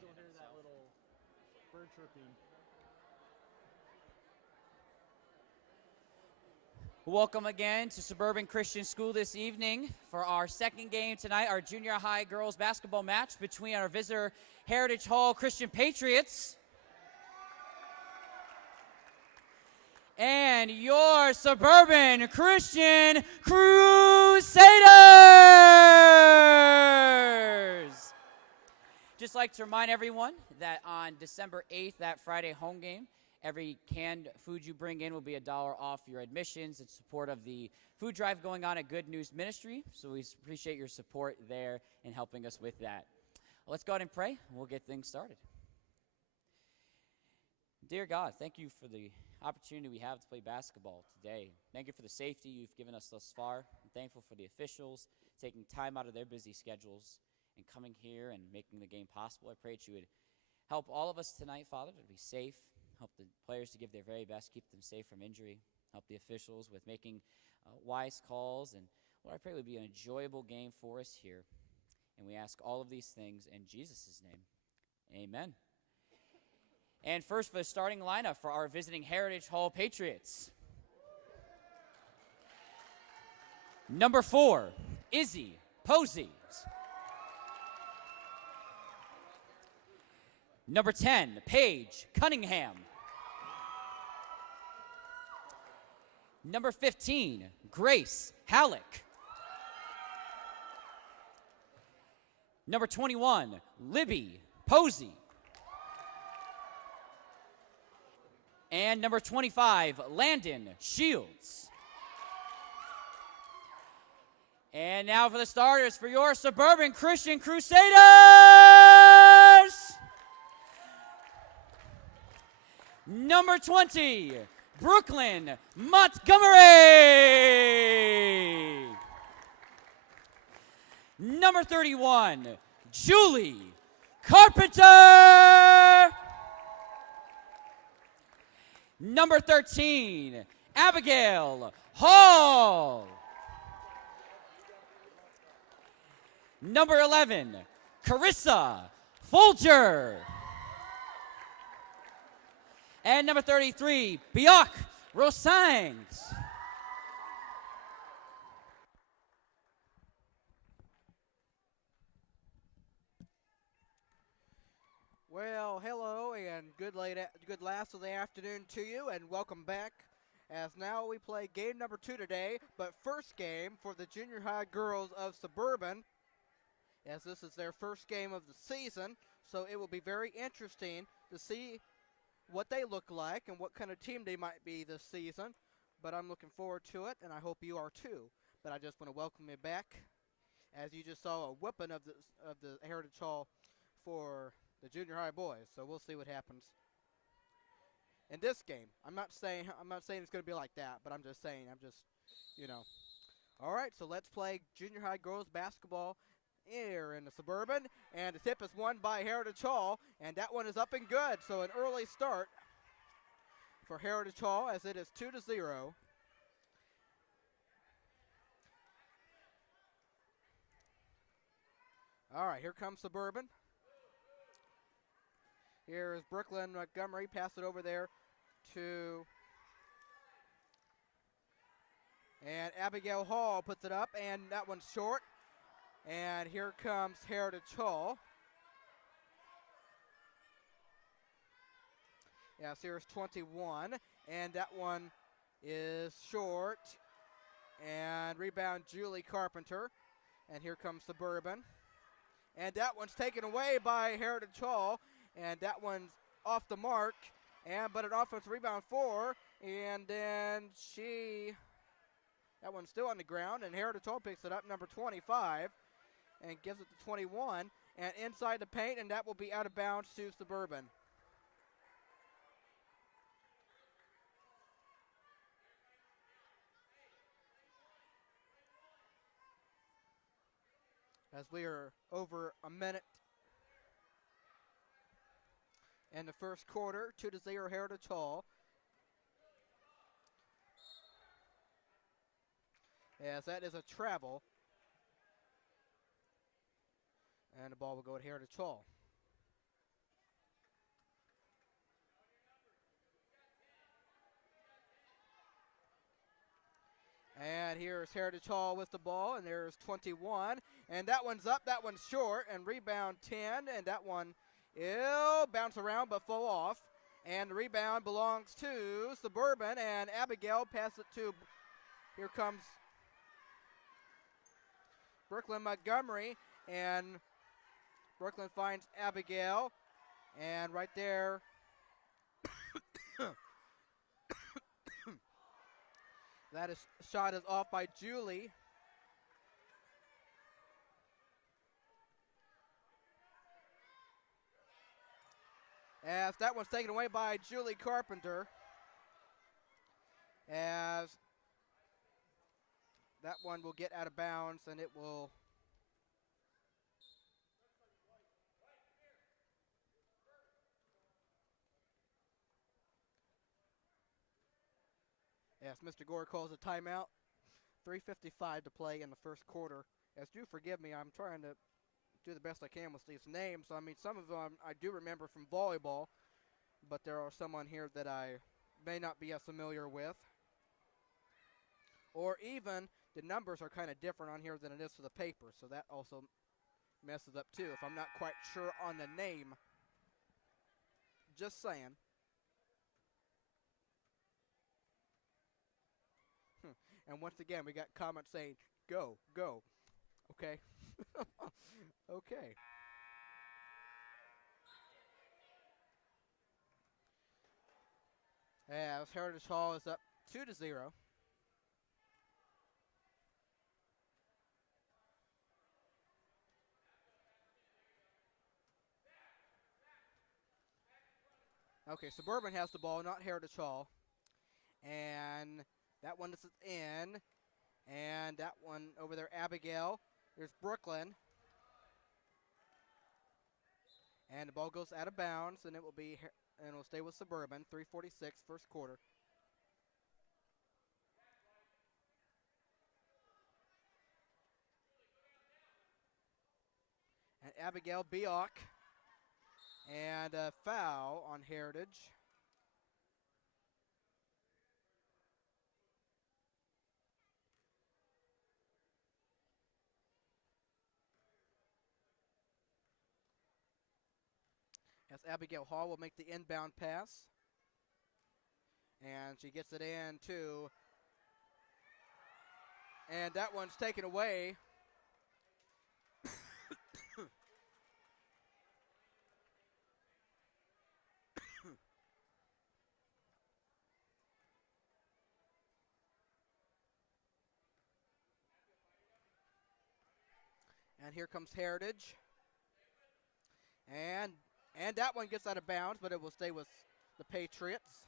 still hear that little bird chirping. Welcome again to Suburban Christian School this evening for our second game tonight, our junior high girls basketball match between our visitor Heritage Hall Christian Patriots and your Suburban Christian Crusaders. Just like to remind everyone that on December 8th, that Friday home game, every canned food you bring in will be $1 off your admissions in support of the food drive going on at Good News Ministry. So we appreciate your support there in helping us with that. Let's go ahead and pray, and we'll get things started. Dear God, thank you for the opportunity we have to play basketball today. Thank you for the safety you've given us thus far. I'm thankful for the officials taking time out of their busy schedules and coming here and making the game possible. I pray that you would help all of us tonight, Father, to be safe. Help the players to give their very best, keep them safe from injury. Help the officials with making wise calls. And Lord, I pray it would be an enjoyable game for us here. And we ask all of these things in Jesus' name. Amen. And first for the starting lineup for our visiting Heritage Hall Patriots. Number 4, Izzy Posey. Number 10, Paige Cunningham. Number 15, Grace Halleck. Number 21, Libby Posey. And number 25, Landon Shields. And now for the starters for your Suburban Christian Crusaders. Number 20, Brooklyn Montgomery. Number 31, Julie Carpenter. Number 13, Abigail Hall. Number 11, Carissa Folger. And number 33, Biak Rosangs. Well, hello and good last of the afternoon to you, and welcome back. As now we play game number 2 today, but first game for the junior high girls of Suburban, as this is their first game of the season, so it will be very interesting to see what they look like and what kind of team they might be this season. But I'm looking forward to it, and I hope you are too. But I just want to welcome you back, as you just saw a whipping of the Heritage Hall for the junior high boys. So we'll see what happens in this game. I'm not saying it's going to be like that, but I'm just saying, All right, so let's play junior high girls basketball here in the Suburban, and the tip is won by Heritage Hall, and that one is up and good. So an early start for Heritage Hall, as it is 2-0. All right, here comes Suburban. Here is Brooklyn Montgomery, pass it over there to, and Abigail Hall puts it up, and that one's short. And here comes Heritage Hall. Yes, here's 21, and that one is short. And rebound Julie Carpenter. And here comes Suburban. And that one's taken away by Heritage Hall. And that one's off the mark. But an offensive rebound for. And then that one's still on the ground. And Heritage Hall picks it up, number 25. And gives it to 21. And inside the paint. And that will be out of bounds to Suburban. As we are over a minute in the first quarter, 2-0 Heritage Hall. As that is a travel. And the ball will go to Heritage Hall. And here's Heritage Hall with the ball, and there's 21. And that one's up, that one's short, and rebound 10. And that one will bounce around but fall off. And the rebound belongs to Suburban, and Abigail passes it to, here comes Brooklyn Montgomery, and Brooklyn finds Abigail, and right there, that shot is off by Julie. As that one's taken away by Julie Carpenter. As that one will get out of bounds, and it will as Mr. Gore calls a timeout. 3:55 to play in the first quarter. As do forgive me, I'm trying to do the best I can with these names. I mean, some of them I do remember from volleyball, but there are some on here that I may not be as familiar with. Or even the numbers are kind of different on here than it is to the paper, so that also messes up too if I'm not quite sure on the name. Just saying. And once again, we got comments saying, go, go. Okay. Okay. As Heritage Hall is up 2-0. Okay, Suburban has the ball, not Heritage Hall. And that one is in. And that one over there, Abigail. There's Brooklyn. And the ball goes out of bounds, and it will stay with Suburban. 3:46, first quarter. And Abigail Bioch. And a foul on Heritage. As Abigail Hall will make the inbound pass. And she gets it in too. And that one's taken away. And here comes Heritage. And that one gets out of bounds, but it will stay with the Patriots.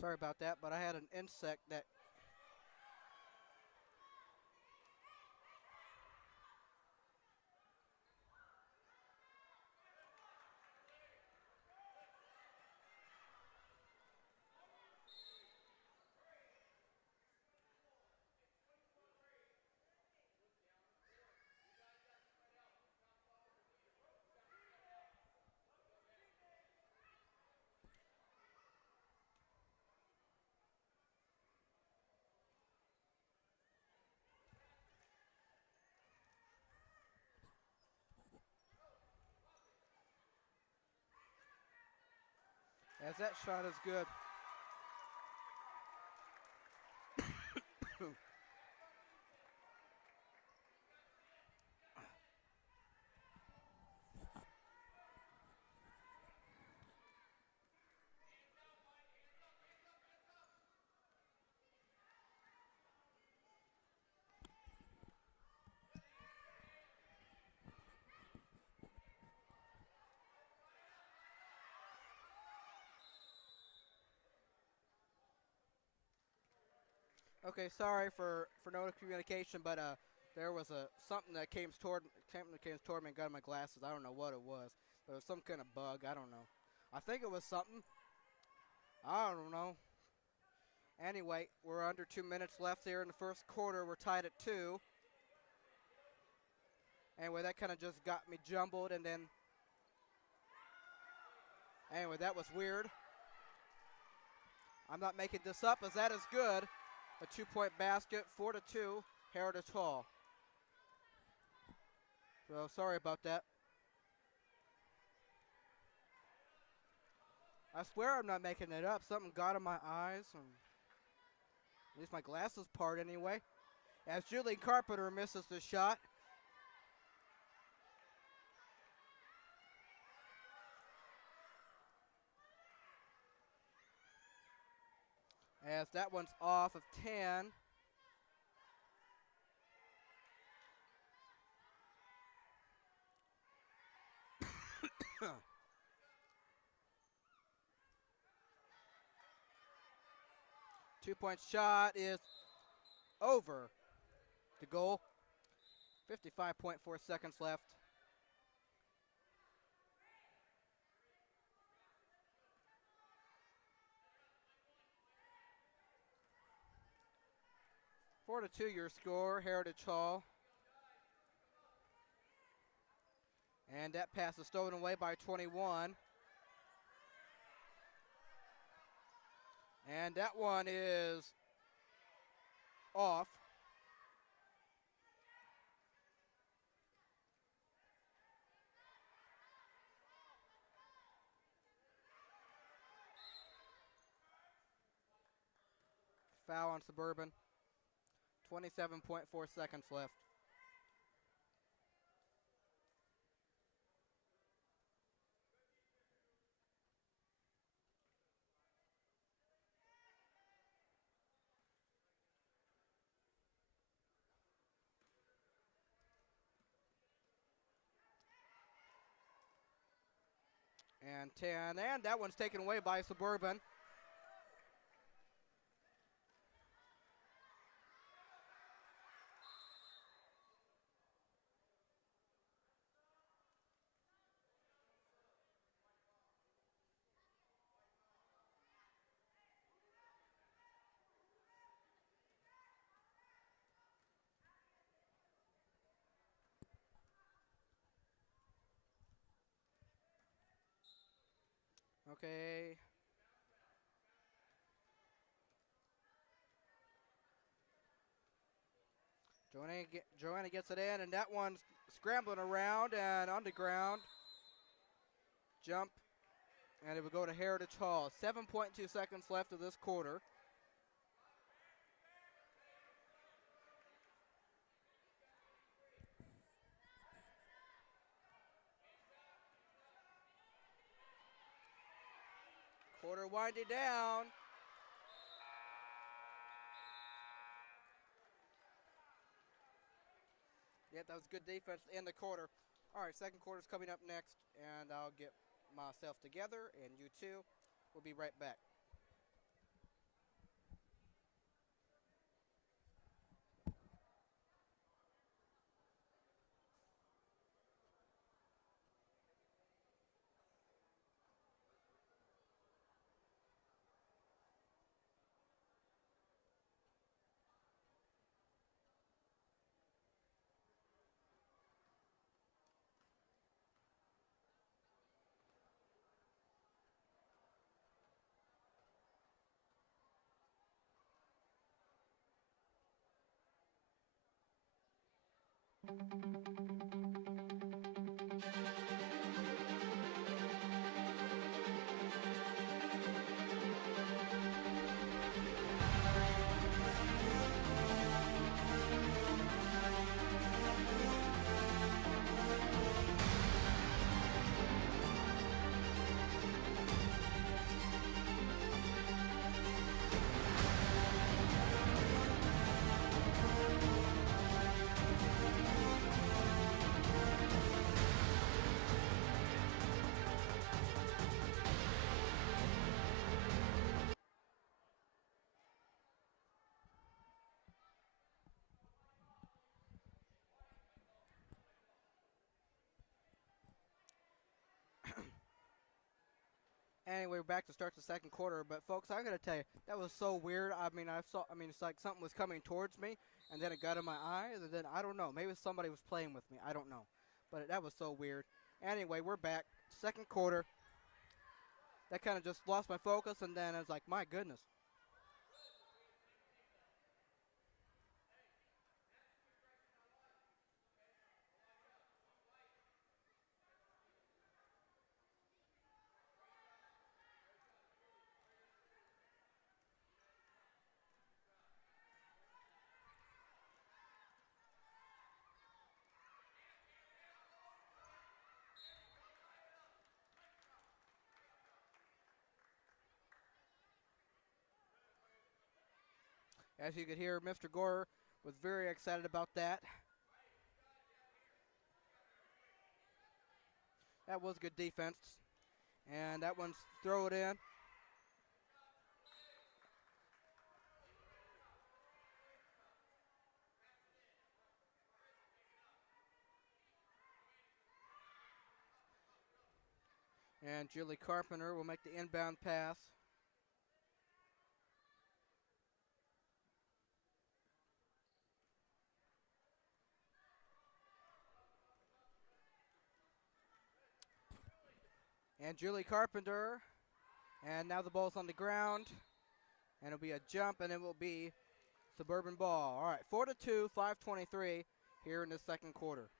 Sorry about that, but I had an insect that as that shot is good. Okay, sorry for no communication, but there was something that came toward me and got in my glasses. I don't know what it was. It was some kind of bug. I don't know. I think it was something. I don't know. Anyway, we're under 2 minutes left here in the first quarter. We're tied at 2. Anyway, that kind of just got me jumbled, and then anyway, that was weird. I'm not making this up, as that is good. A 2-point basket, 4-2, Heritage Hall. So sorry about that. I swear I'm not making it up. Something got in my eyes, and at least my glasses part anyway. As Julie Carpenter misses the shot. As that one's off of 10. Two-point shot is over the goal. 55.4 seconds left. Four to 2 your score, Heritage Hall. And that pass is stolen away by 21. And that one is off. Foul on Suburban. 27.4 seconds left. And 10, and that one's taken away by Suburban. Okay. Joanna gets it in, and that one's scrambling around and on the ground. Jump, and it will go to Heritage Hall. 7.2 seconds left of this quarter. Quarter winding down. Yep, that was good defense in the quarter. All right, second quarter's coming up next, and I'll get myself together, and you too. We'll be right back. anyway, we're back to start the second quarter. But folks, I gotta tell you, that was so weird. It's like something was coming towards me, and then it got in my eyes, and then I don't know. Maybe somebody was playing with me. I don't know, but that was so weird. Anyway, we're back, second quarter. That kind of just lost my focus, and then I was like, my goodness. As you could hear, Mr. Gore was very excited about that. That was good defense. And that one's throw it in. And Julie Carpenter will make the inbound pass. And Julie Carpenter. And now the ball's on the ground. And it'll be a jump, and it will be Suburban ball. All right, 4-2, 5:23 here in the second quarter.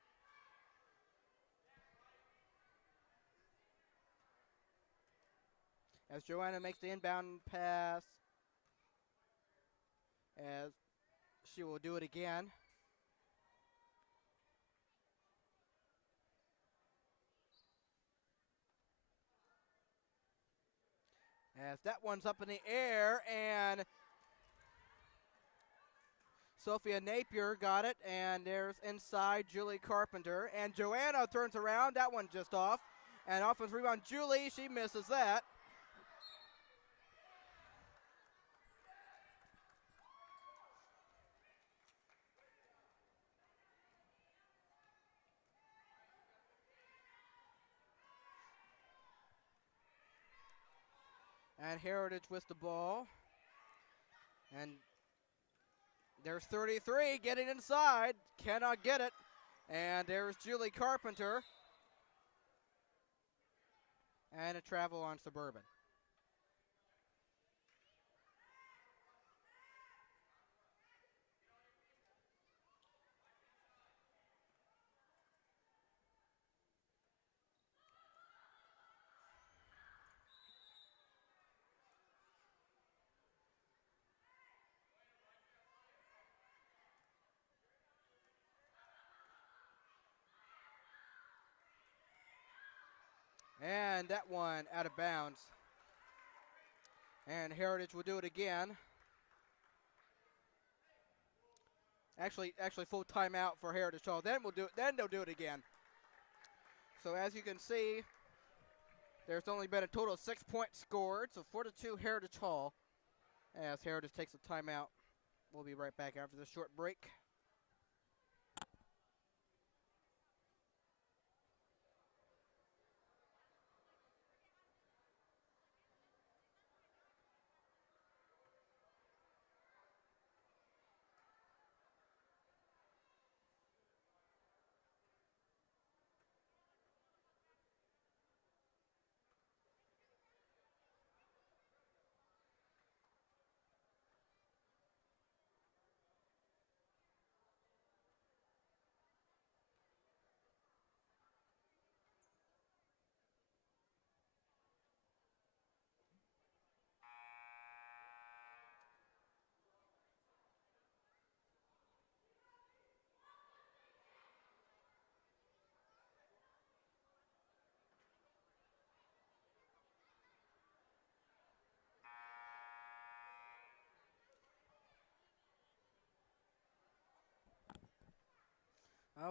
As Joanna makes the inbound pass, as she will do it again. As that one's up in the air, and Sophia Napier got it, and there's inside Julie Carpenter. And Joanna turns around, that one just off. And offensive rebound, Julie, she misses that. And Heritage with the ball. And there's 33 getting inside. Cannot get it. And there's Julie Carpenter. And a travel on Suburban. And that one out of bounds. And Heritage will do it again. Actually full timeout for Heritage Hall. Then they'll do it again. So as you can see, there's only been a total of 6 points scored. So 4-2 Heritage Hall. As Heritage takes a timeout. We'll be right back after this short break.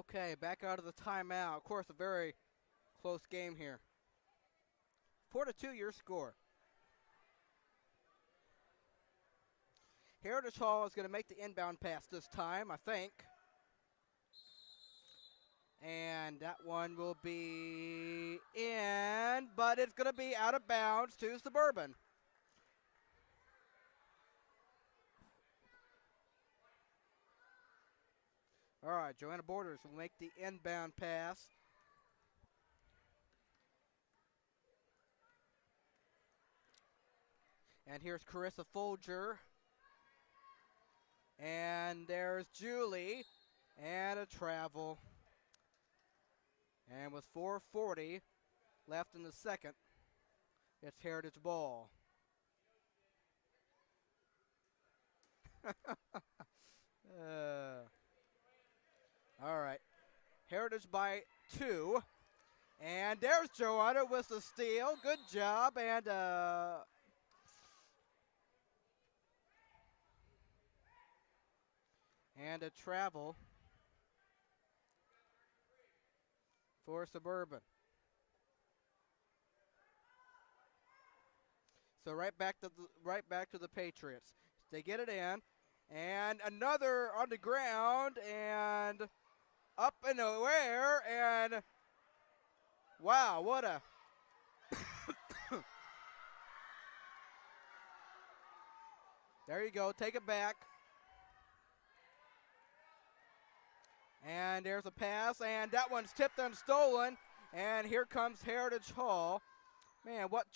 Okay, back out of the timeout. Of course, a very close game here. 4-2 your score. Heritage Hall is going to make the inbound pass this time, I think. And that one will be in, but but it's going to be out of bounds to Suburban. All right, Joanna Borders will make the inbound pass. And here's Carissa Folger. And there's Julie. And a travel. And with 4:40 left in the second, it's Heritage ball. All right. Heritage by 2. And there's Joanna with the steal. Good job. And a travel for Suburban. So right back to the Patriots. They get it in, and another on the ground, and up in the air, and wow, what a there you go, take it back. And there's a pass, and that one's tipped and stolen, and here comes Heritage Hall. Man, what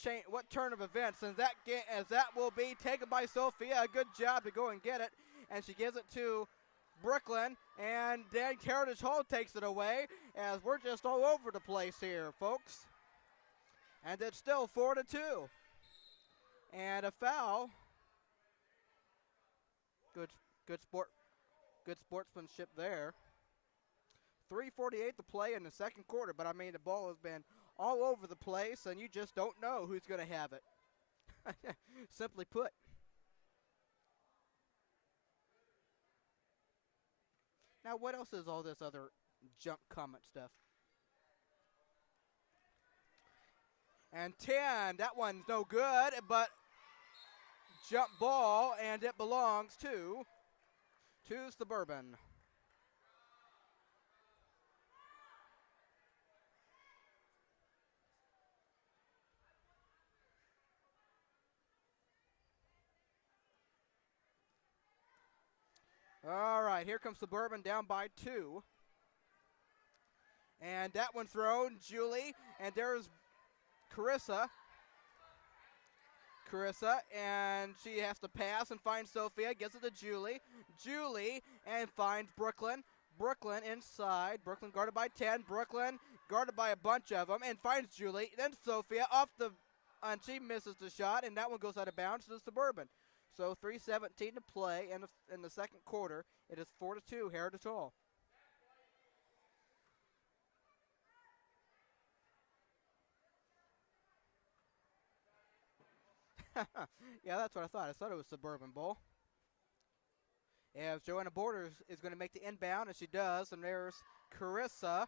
turn of events, as that will be taken by Sophia. A good job to go and get it, and she gives it to Brooklyn, and then Heritage Hall takes it away, as we're just all over the place here, folks. And it's still 4-2. And a foul. Good sportsmanship there. 3:48 to play in the second quarter, but I mean the ball has been all over the place, and you just don't know who's going to have it. Simply put. Now, what else is all this other junk comment stuff? And 10, that one's no good, but jump ball, and it belongs to Suburban. All right, here comes Suburban down by 2. And that one thrown, Julie, and there's Carissa, and she has to pass and find Sophia, gets it to Julie, and finds Brooklyn, inside, Brooklyn guarded by 10, Brooklyn guarded by a bunch of them, and finds Julie, then Sophia and she misses the shot, and that one goes out of bounds to Suburban. So 3:17 to play in the second quarter. It is 4-2, Heritage Hall. Yeah, that's what I thought. I thought it was Suburban Bowl. As Joanna Borders is going to make the inbound, and she does. And there's Carissa.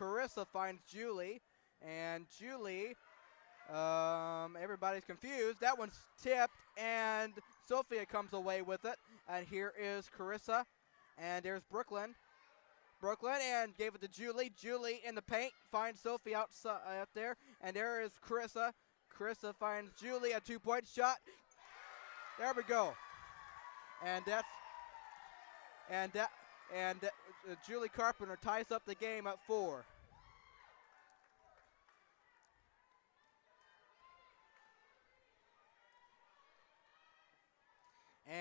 Carissa finds Julie. And Julie, everybody's confused. That one's tipped, and Sophia comes away with it. And here is Carissa. And there's Brooklyn, and gave it to Julie. Julie in the paint finds Sophie out there. And there is Carissa. Carissa finds Julie, a 2-point shot. There we go. And Julie Carpenter ties up the game at 4.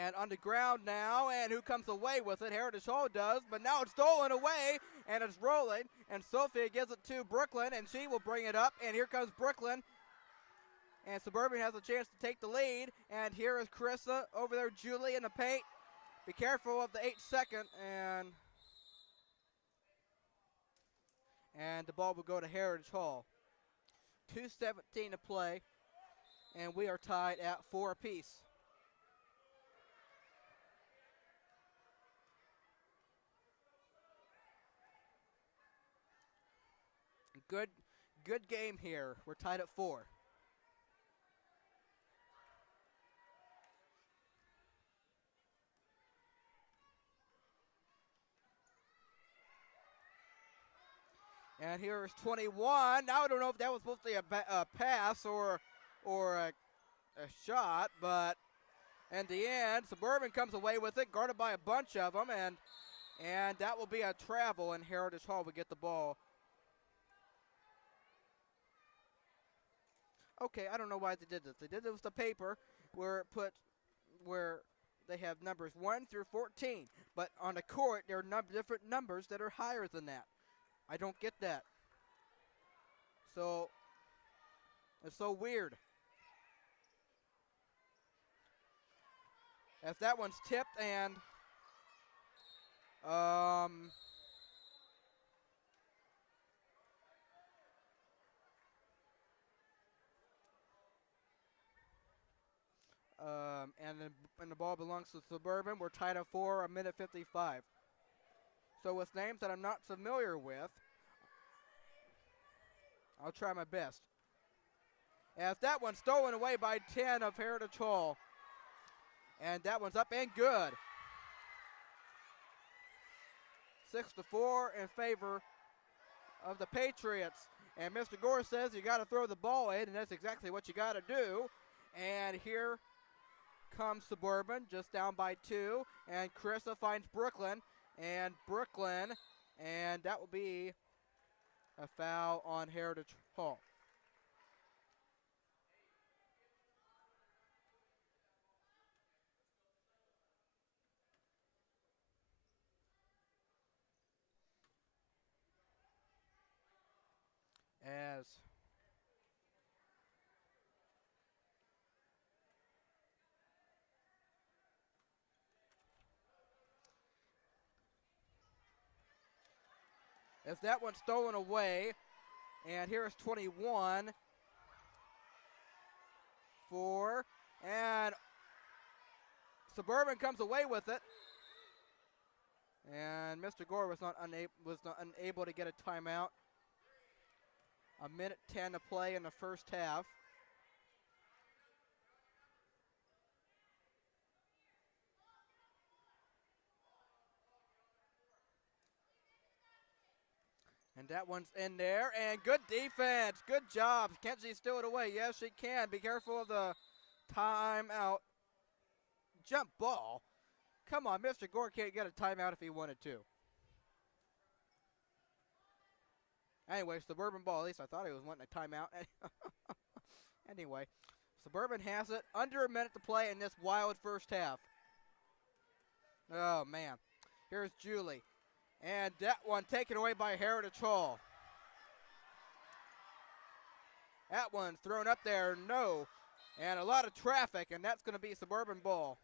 And on the ground now, and who comes away with it? Heritage Hall does, but now it's stolen away, and it's rolling, and Sophia gives it to Brooklyn, and she will bring it up, and here comes Brooklyn, and Suburban has a chance to take the lead, and here is Carissa over there, Julie in the paint. Be careful of the 8-second, and the ball will go to Heritage Hall. 2:17 to play, and we are tied at 4 apiece. Good game here. We're tied at 4. And here's 21. Now I don't know if that was supposed to be a pass or a shot, but in the end, Suburban comes away with it, guarded by a bunch of them, and that will be a travel, and Heritage Hall will get the ball. Okay, I don't know why they did this. They did this with the paper where they have numbers 1 through 14, but on the court there are different numbers that are higher than that. I don't get that. So it's so weird. If that one's tipped and and the ball belongs to Suburban. We're tied at 4, a minute 55. So with names that I'm not familiar with, I'll try my best. As that one's stolen away by 10 of Heritage Hall. And that one's up and good. 6-4 in favor of the Patriots. And Mr. Gore says you got to throw the ball in, and that's exactly what you got to do. And here comes Suburban, just down by 2. And Carissa finds Brooklyn. And that will be a foul on Heritage Hall. As that one's stolen away, and here's 21 4, and Suburban comes away with it, and Mr. Gore was not unable to get a timeout. A minute 10 to play in the first half. And that one's in there, and good defense. Good job. Can she steal it away? Yes, she can. Be careful of the timeout. Jump ball. Come on, Mr. Gore can't get a timeout if he wanted to. Anyway, Suburban ball. At least I thought he was wanting a timeout. Anyway, Suburban has it. Under a minute to play in this wild first half. Oh, man. Here's Julie. And that one taken away by Heritage Hall. That one's thrown up there, no. And a lot of traffic, and that's going to be Suburban ball.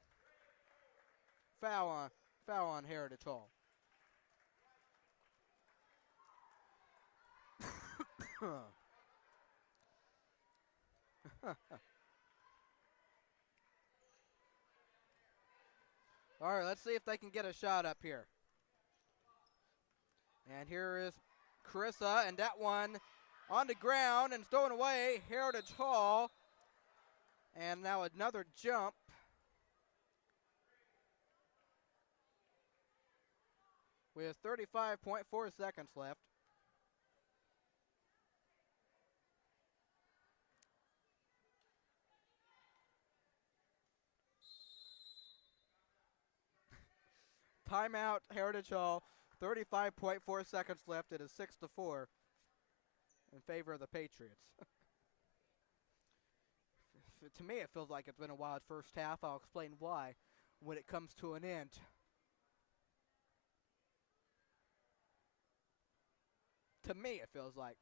Foul on Heritage Hall. All right, let's see if they can get a shot up here. And here is Carissa, and that one on the ground and stolen away, Heritage Hall. And now another jump. With 35.4 seconds left. Timeout, Heritage Hall. 35.4 seconds left. It is 6-4 in favor of the Patriots. To me, it feels like it's been a wild first half. I'll explain why when it comes to an end. To me, it feels like.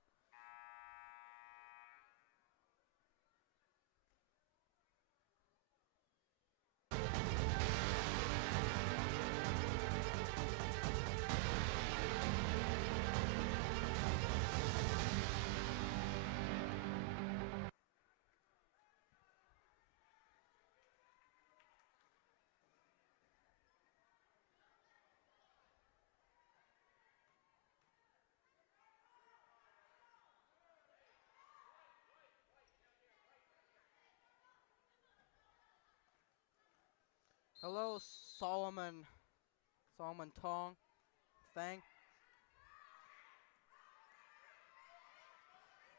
Hello, Solomon Tong. Thang.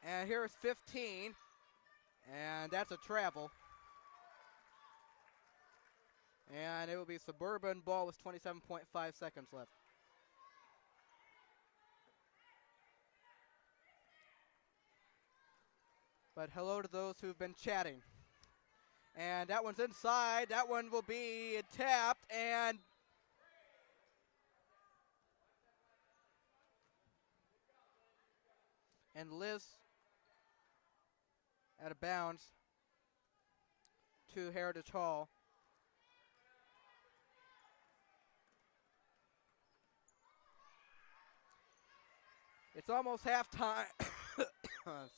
And here's 15. And that's a travel. And it will be Suburban ball with 27.5 seconds left. But hello to those who've been chatting. And that one's inside. That one will be tapped. And Liz out of bounds to Heritage Hall. It's almost halftime.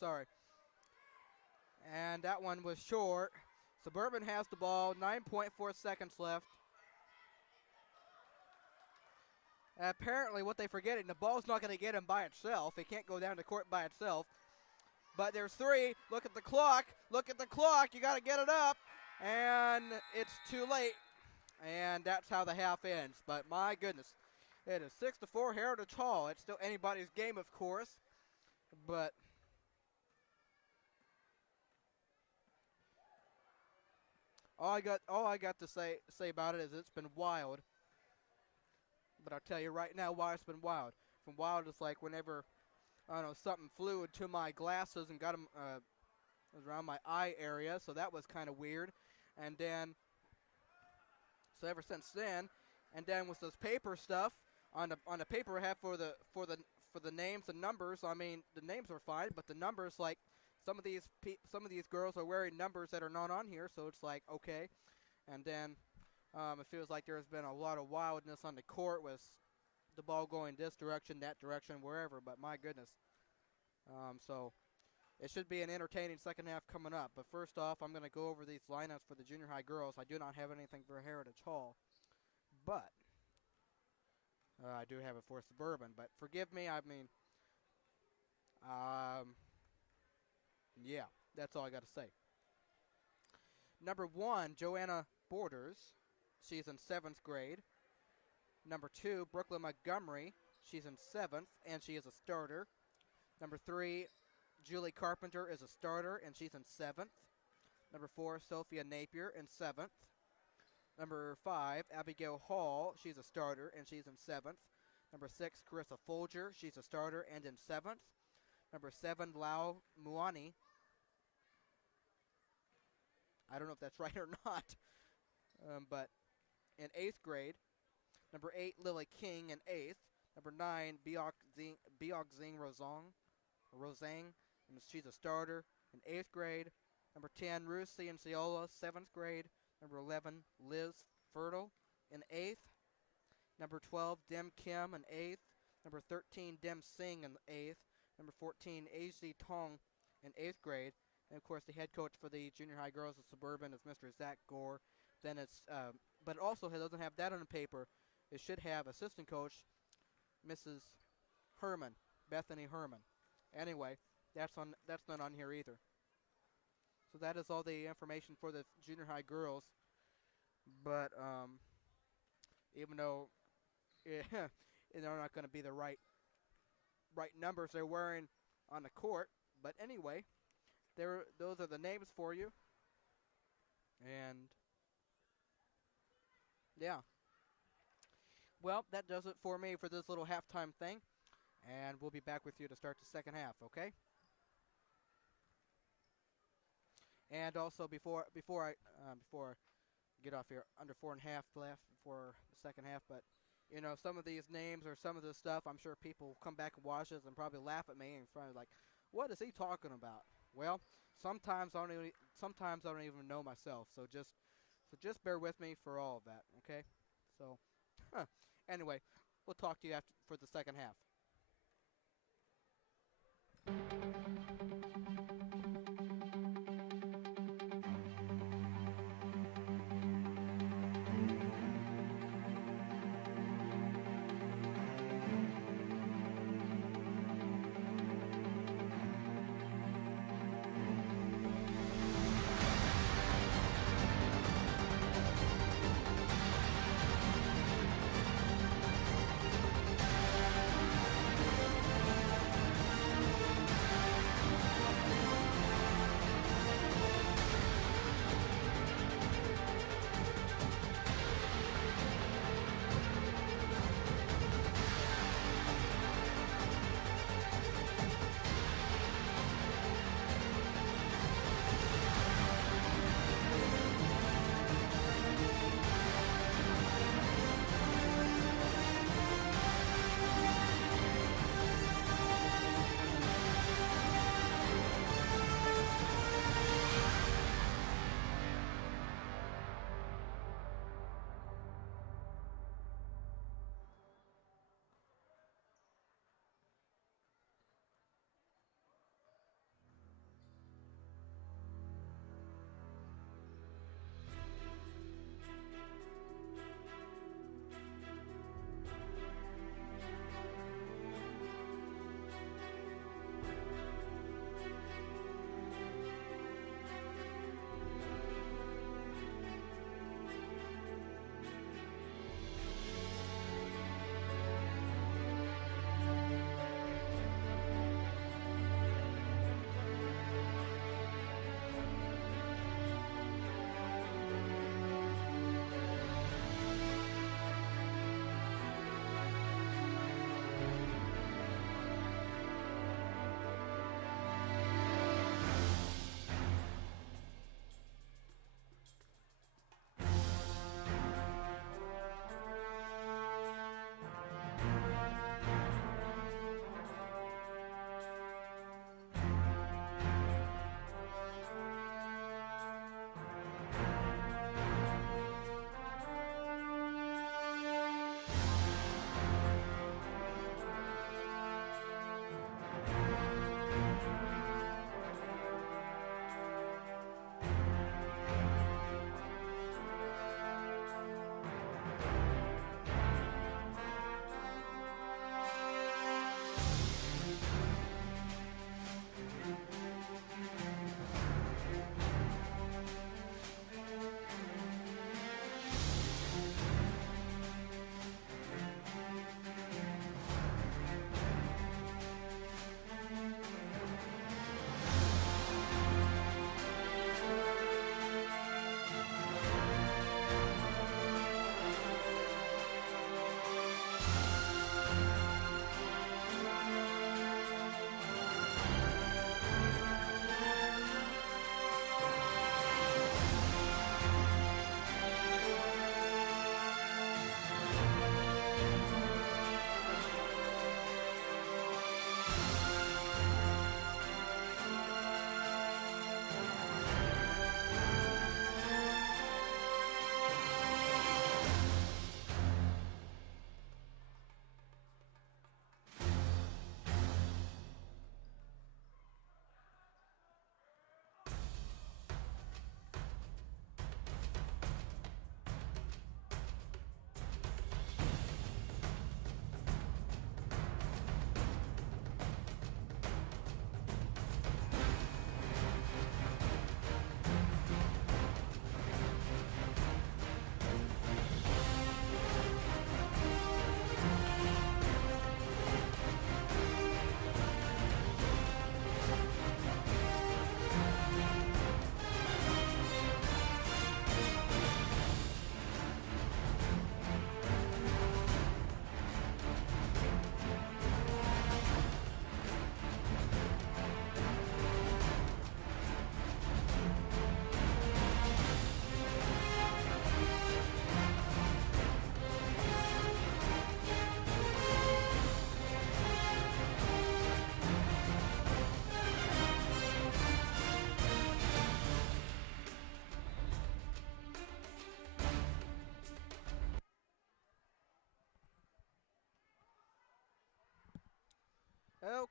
Sorry. And that one was short. Suburban has the ball, 9.4 seconds left. Apparently what they're forgetting, the ball's not going to get him by itself. It can't go down the court by itself. But there's three. Look at the clock. Look at the clock. You got to get it up. And it's too late. And that's how the half ends. But my goodness. It is 6-4 Heritage Hall. It's still anybody's game, of course. But all I got to say about it is it's been wild. But I'll tell you right now why it's been wild. From wild is like whenever, I don't know, something flew into my glasses and got them around my eye area, so that was kind of weird. And then, so ever since then, and then with this paper stuff on the paper I have for the names and numbers. I mean, the names are fine, but the numbers, like some of these girls are wearing numbers that are not on here, so it's like okay. And then it feels like there's been a lot of wildness on the court with the ball going this direction, that direction, wherever. But my goodness. So it should be an entertaining second half coming up. But first off, I'm going to go over these lineups for the junior high girls. I do not have anything for Heritage Hall, but I do have it for Suburban. But forgive me, I mean, yeah, that's all I got to say. Number 1, Joanna Borders. She's in 7th grade. Number 2, Brooklyn Montgomery. She's in 7th, and she is a starter. Number 3, Julie Carpenter is a starter, and she's in 7th. Number 4, Sophia Napier in 7th. Number 5, Abigail Hall. She's a starter, and she's in 7th. Number 6, Carissa Folger. She's a starter and in 7th. Number 7, Lau Muani. I don't know if that's right or not. But in 8th grade. Number 8, Lily King in 8th. Number 9, Biok-Zing Rosang, and she's a starter in 8th grade. Number 10, Ruth Cianciola, 7th grade. Number 11, Liz Fertile in 8th. Number 12, Dim Kim in 8th. Number 13, Dim Singh in 8th. Number 14, AZ Tong in 8th grade. And of course, the head coach for the junior high girls of Suburban is Mr. Zach Gore. Then it's, but also it doesn't have that on the paper. It should have assistant coach, Mrs. Herman, Bethany Herman. Anyway, that's not on here either. So that is all the information for the junior high girls. But even though they're not going to be the right numbers they're wearing on the court, but anyway, those are the names for you. And yeah. Well, that does it for me for this little halftime thing, and we'll be back with you to start the second half, okay? And also before I get off here, under 4.5 left for the second half, but you know, some of these names or some of this stuff, I'm sure people will come back and watch this and probably laugh at me and probably like, what is he talking about? Well, sometimes I don't even know myself, so just bear with me for all of that, okay? So, anyway, we'll talk to you after for the second half.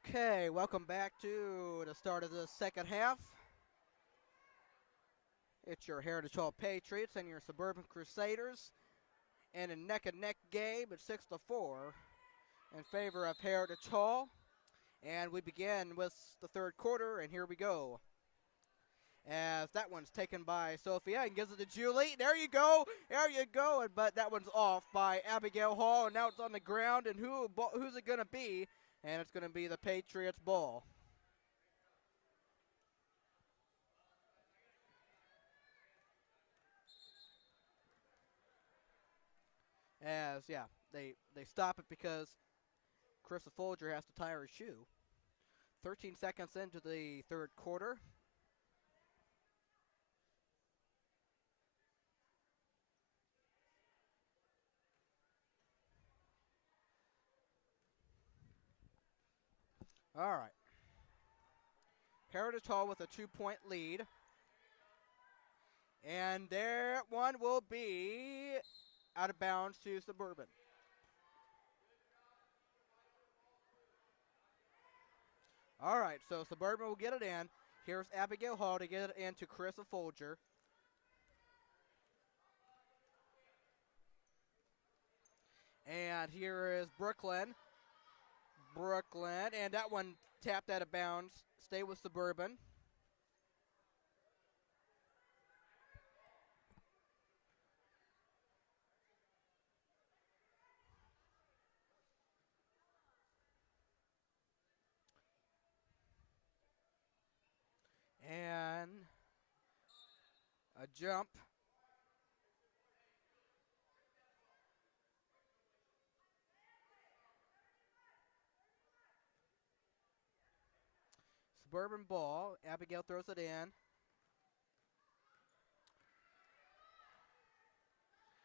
Okay, welcome back to the start of the second half. It's your Heritage Hall Patriots and your Suburban Crusaders in a neck-and-neck game at 6-4 in favor of Heritage Hall. And we begin with the third quarter, and here we go. As that one's taken by Sophia and gives it to Julie. There you go. There you go. But that one's off by Abigail Hall, and now it's on the ground. And who's it going to be? And it's going to be the Patriots ball. As, yeah, they stop it because Carissa Folger has to tie her shoe. 13 seconds into the third quarter. All right. Heritage Hall with a 2-point lead. And there one will be out of bounds to Suburban. All right, so Suburban will get it in. Here's Abigail Hall to get it into Carissa Folger. And here is Brooklyn. And that one tapped out of bounds. Stay with Suburban. And a jump. Suburban ball. Abigail throws it in.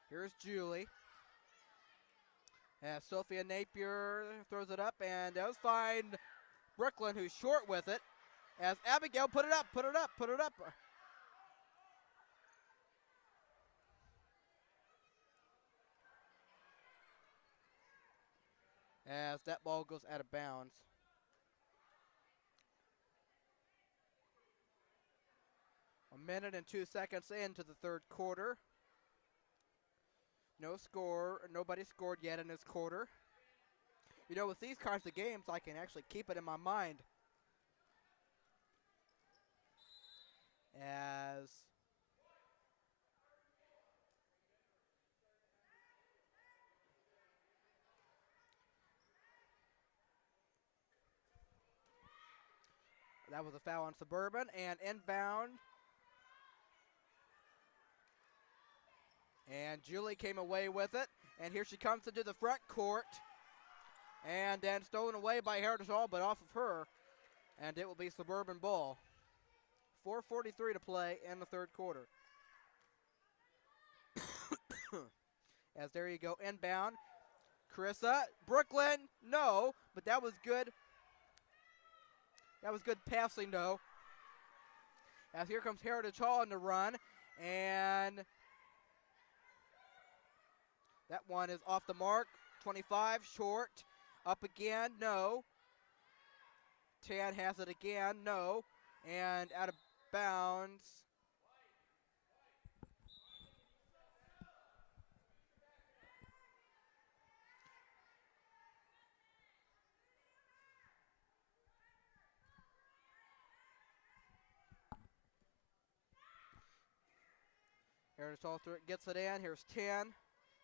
Here's Julie. As Sophia Napier throws it up, and they'll find Brooklyn, who's short with it. As Abigail put it up. As that ball goes out of bounds. A minute and 2 seconds into the third quarter. No score. Nobody scored yet in this quarter. You know, with these kinds of games, I can actually keep it in my mind. As that was a foul on Suburban, and inbound. And Julie came away with it, and here she comes into the front court. And then stolen away by Heritage Hall, but off of her. And it will be Suburban ball. 4:43 to play in the third quarter. As there you go, inbound. Carissa, Brooklyn, no, but that was good. That was good passing, though. As here comes Heritage Hall on the run, and that one is off the mark. 25, short. Up again, no. Tan has it again, no. And out of bounds. Heritage Hall gets it in. Here's 10.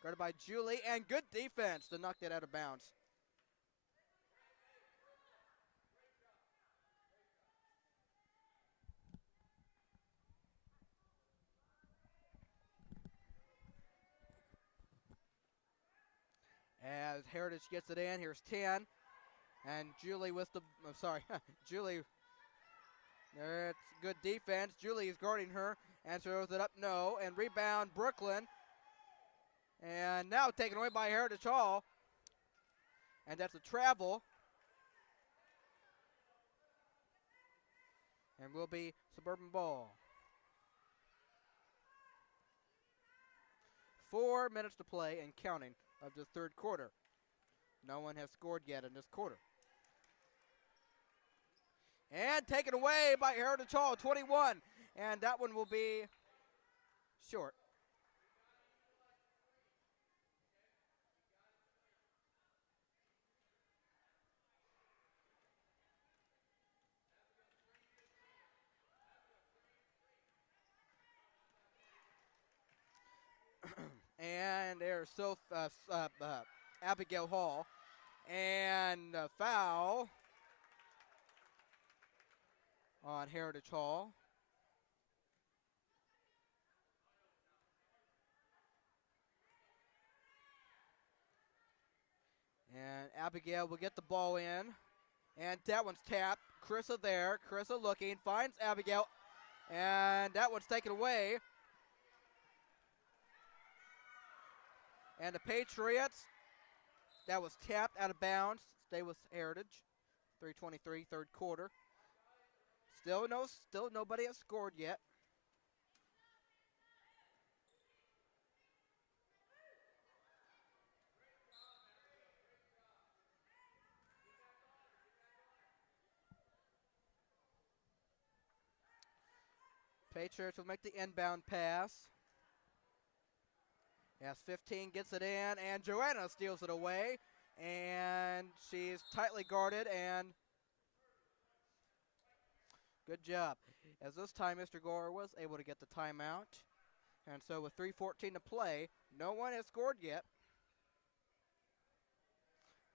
Guarded by Julie, and good defense to knock that out of bounds. As Heritage gets it in, here's 10. And Julie with the, Julie, it's good defense. Julie is guarding her and throws it up, no. And rebound, Brooklyn. And now taken away by Heritage Hall. And that's a travel. And will be Suburban ball. 4 minutes to play and counting of the third quarter. No one has scored yet in this quarter. And taken away by Heritage Hall, 21. And that one will be short. And there's Abigail Hall. And a foul on Heritage Hall. And Abigail will get the ball in. And that one's tapped. Carissa there. Carissa looking. Finds Abigail. And that one's taken away. And the Patriots, that was tapped out of bounds. Stay with Heritage. 3:23, third quarter. Still nobody has scored yet. Patriots will make the inbound pass. Yes, 15 gets it in, and Joanna steals it away. And she's tightly guarded, and good job. As this time, Mr. Gore was able to get the timeout. And so with 3:14 to play, no one has scored yet.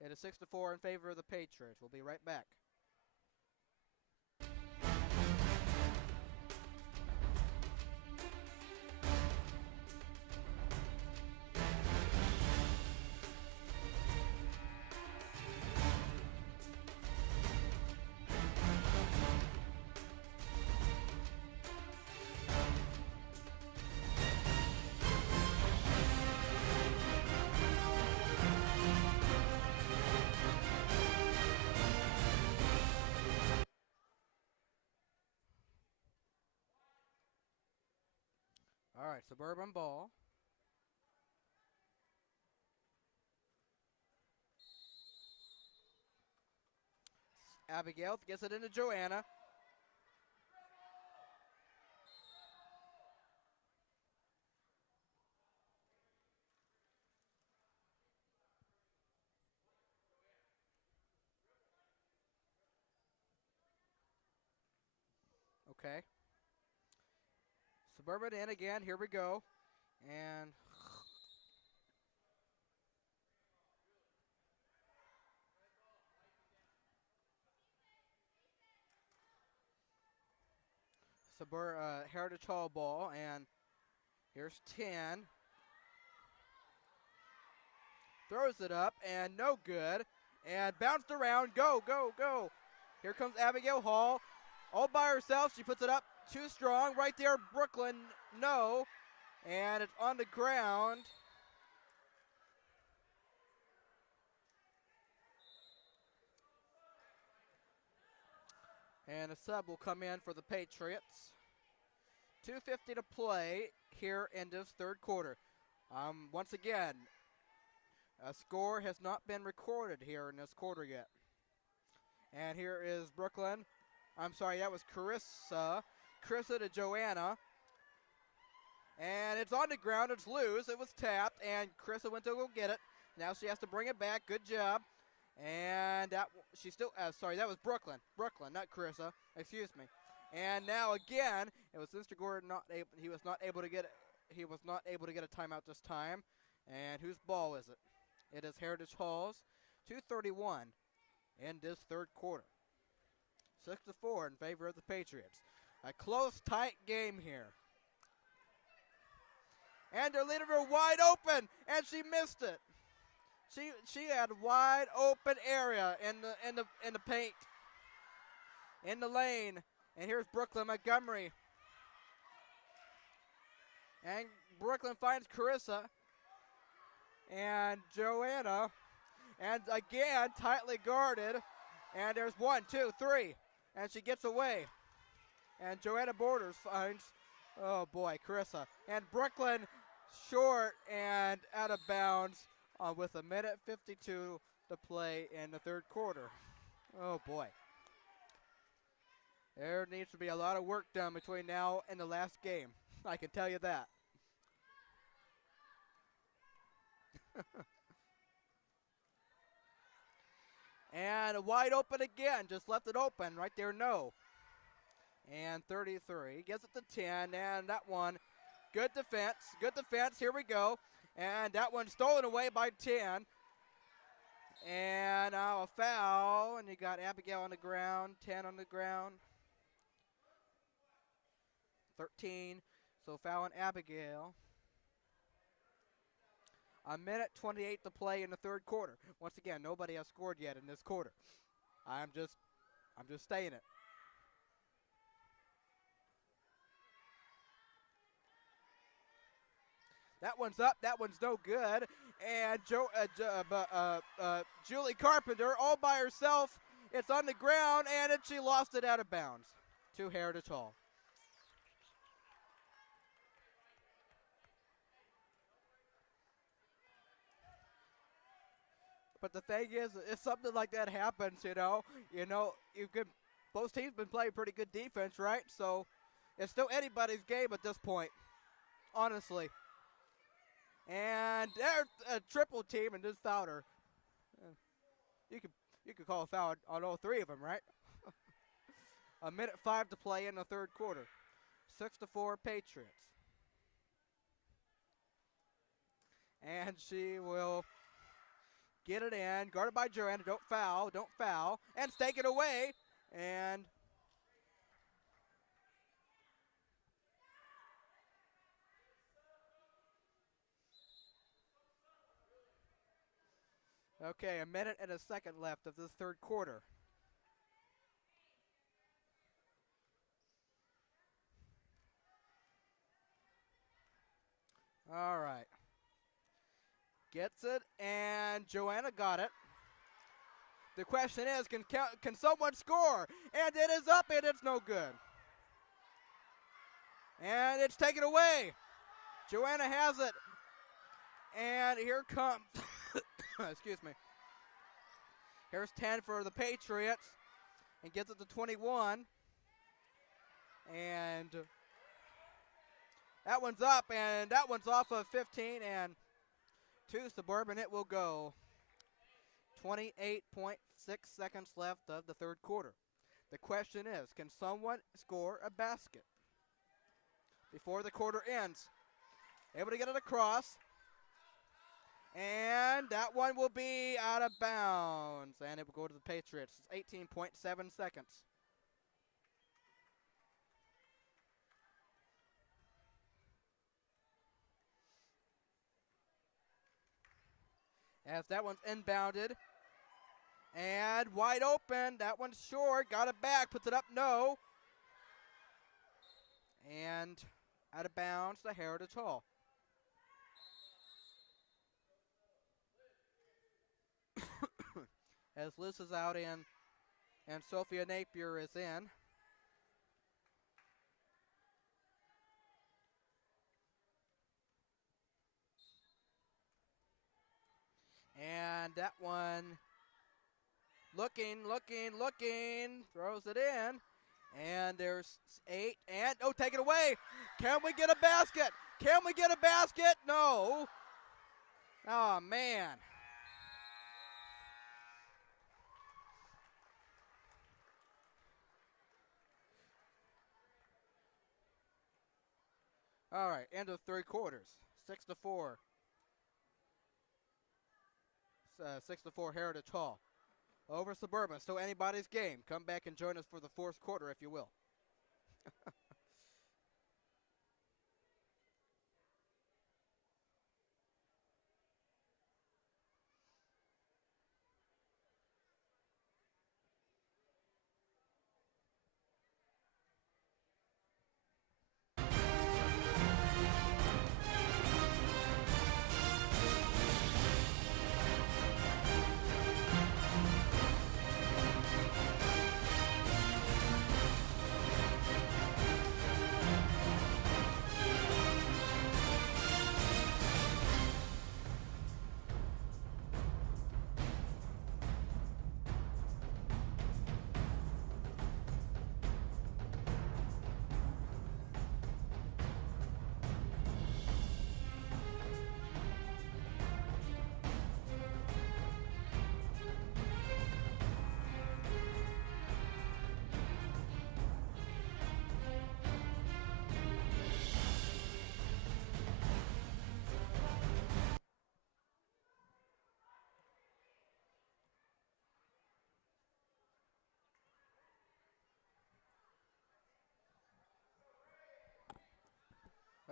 It is 6-4 in favor of the Patriots. We'll be right back. All right, Suburban ball. Abigail gets it into Joanna. Okay. Suburban in again. Here we go. And Heritage Hall ball. And here's 10. Throws it up and no good. And bounced around. Go, go, go. Here comes Abigail Hall. All by herself. She puts it up too strong. Right there, Brooklyn. No. And it's on the ground. And a sub will come in for the Patriots. 2:50 to play here in this third quarter. Once again, a score has not been recorded here in this quarter yet. And here is Brooklyn. I'm sorry, that was Carissa. Carissa to Joanna. And it's on the ground. It's loose. It was tapped, and Carissa went to go get it. Now she has to bring it back. Good job. And that was Brooklyn. Brooklyn, not Carissa. Excuse me. And now again, it was Mr. Gordon he was not able to get a timeout this time. And whose ball is it? It is Heritage Hall's. 2:31 in this third quarter. 6-4 in favor of the Patriots. A close, tight game here. And they're leaving her wide open, and she missed it. She had wide open area in the paint, in the lane. And here's Brooklyn Montgomery. And Brooklyn finds Carissa and Joanna. And again, tightly guarded. And there's 1, 2, 3. And she gets away. And Joanna Borders finds, oh boy, Carissa. And Brooklyn short and out of bounds with 1:52 to play in the third quarter. Oh boy. There needs to be a lot of work done between now and the last game. I can tell you that. And wide open again. Just left it open right there. No. And 33. Gets it to 10. And that one. Good defense. Good defense. Here we go. And that one stolen away by 10. And now a foul. And you got Abigail on the ground. 10 on the ground. 13. So foul on Abigail. A minute 28 to play in the third quarter. Once again, nobody has scored yet in this quarter. I'm just saying it. That one's up. That one's no good. And Julie Carpenter all by herself. It's on the ground, and she lost it out of bounds to Heritage Hall. But the thing is, if something like that happens, both teams been playing pretty good defense, right? So it's still anybody's game at this point, honestly. And there's a triple team and just fouled her. You could call a foul on all three of them, right? A minute 5 to play in the third quarter. 6-4 Patriots. And she will get it in. Guarded by Joanna. Don't foul. Don't foul. And take it away. And okay, a minute and a second left of this third quarter. All right. Gets it, and Joanna got it. The question is, can someone score? And it is up, and it's no good. And it's taken away. Joanna has it. And here comes, excuse me. Here's 10 for the Patriots. And gets it to 21. And that one's up, and that one's off of 15, and to Suburban it will go. 28.6 seconds left of the third quarter. The question is, can someone score a basket before the quarter ends? Able to get it across. And that one will be out of bounds. And it will go to the Patriots. It's 18.7 seconds. As that one's inbounded. And wide open. That one's short. Got it back. Puts it up. No. And out of bounds to Heritage Hall. As Liz is out in and Sophia Napier is in. And that one looking, throws it in. And there's 8, and, oh, take it away. Can we get a basket? Can we get a basket? No. Oh, man. All right, end of three quarters. 6-4. 6-4 Heritage Hall. Over Suburban. Still anybody's game. Come back and join us for the fourth quarter if you will.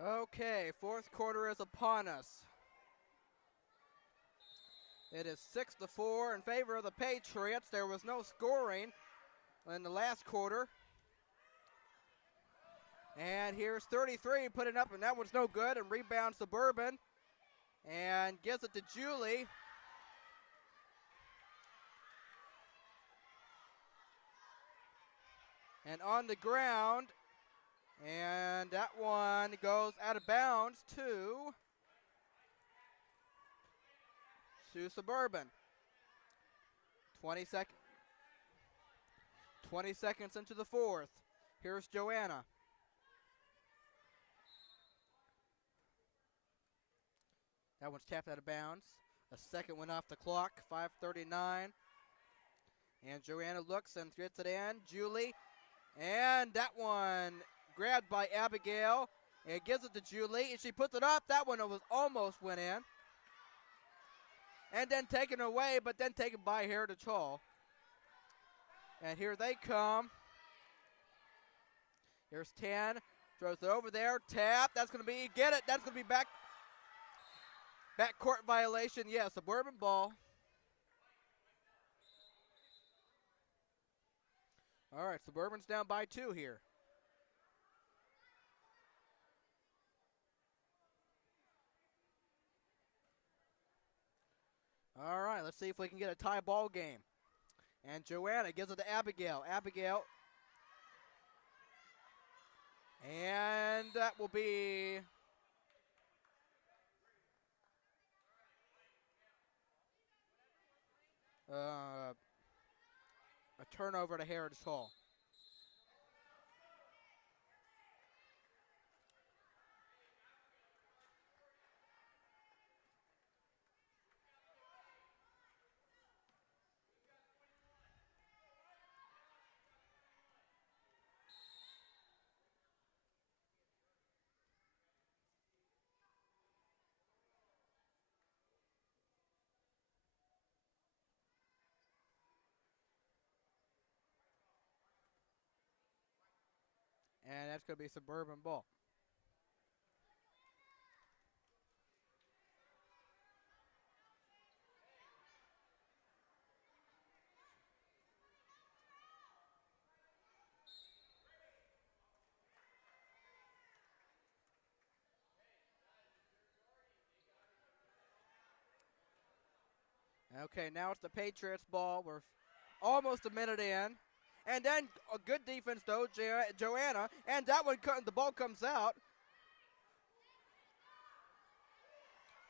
Okay, fourth quarter is upon us. It is 6-4 in favor of the Patriots. There was no scoring in the last quarter. And here's 33 putting up, and that one's no good, and rebounds Suburban. And gives it to Julie. And on the ground, and that one goes out of bounds to Suburban. 20 seconds into the fourth. Here's Joanna. That one's tapped out of bounds. A second went off the clock, 5:39. And Joanna looks and gets it in. Julie. And that one grabbed by Abigail. And gives it to Julie. And she puts it up. That one was almost went in. And then taken away, but then taken by Heritage Hall. And here they come. Here's 10. Throws it over there. Tap. That's going to be, get it. That's going to be back court violation. Yeah, Suburban ball. All right, Suburban's down by 2 here. All right, let's see if we can get a tie ball game. And Joanna gives it to Abigail. Abigail. And that will be a turnover to Heritage Hall. And that's going to be Suburban ball. Okay, now it's the Patriots ball. We're almost a minute in. And then a good defense, though, Joanna. And that one, the ball comes out.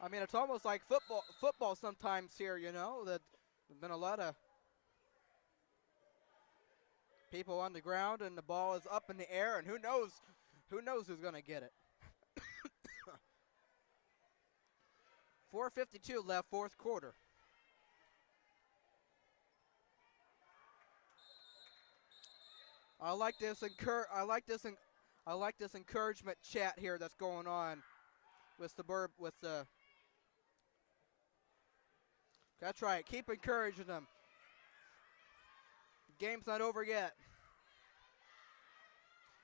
I mean, it's almost like football sometimes here, you know. There's been a lot of people on the ground, and the ball is up in the air, and who knows who's going to get it. 4:52 left, fourth quarter. I like this encouragement chat here that's going on with the. That's right. Keep encouraging them. The game's not over yet.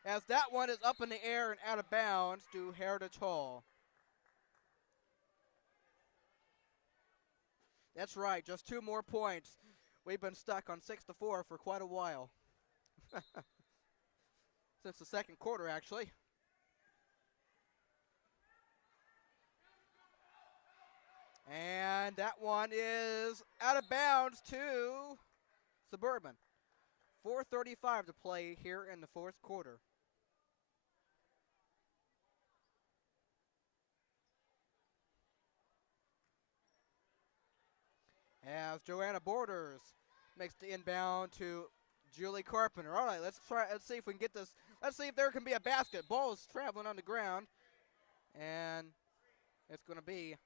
As that one is up in the air and out of bounds to Heritage Hall. That's right. Just 2 more points. We've been stuck on 6-4 for quite a while. Since the second quarter, actually. And that one is out of bounds to Suburban. 4:35 to play here in the fourth quarter. As Joanna Borders makes the inbound to Julie Carpenter. All right, let's see if we can get this. Let's see if there can be a basket. Ball is traveling on the ground. And it's going to be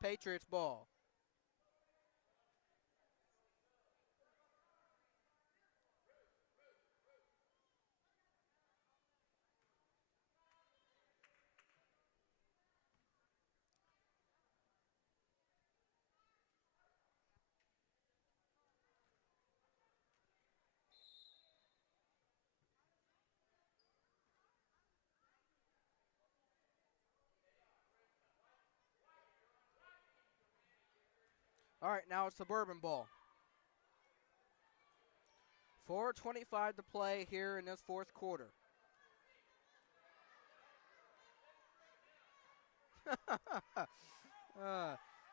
Patriots ball. All right, now it's Suburban ball. 4:25 to play here in this fourth quarter.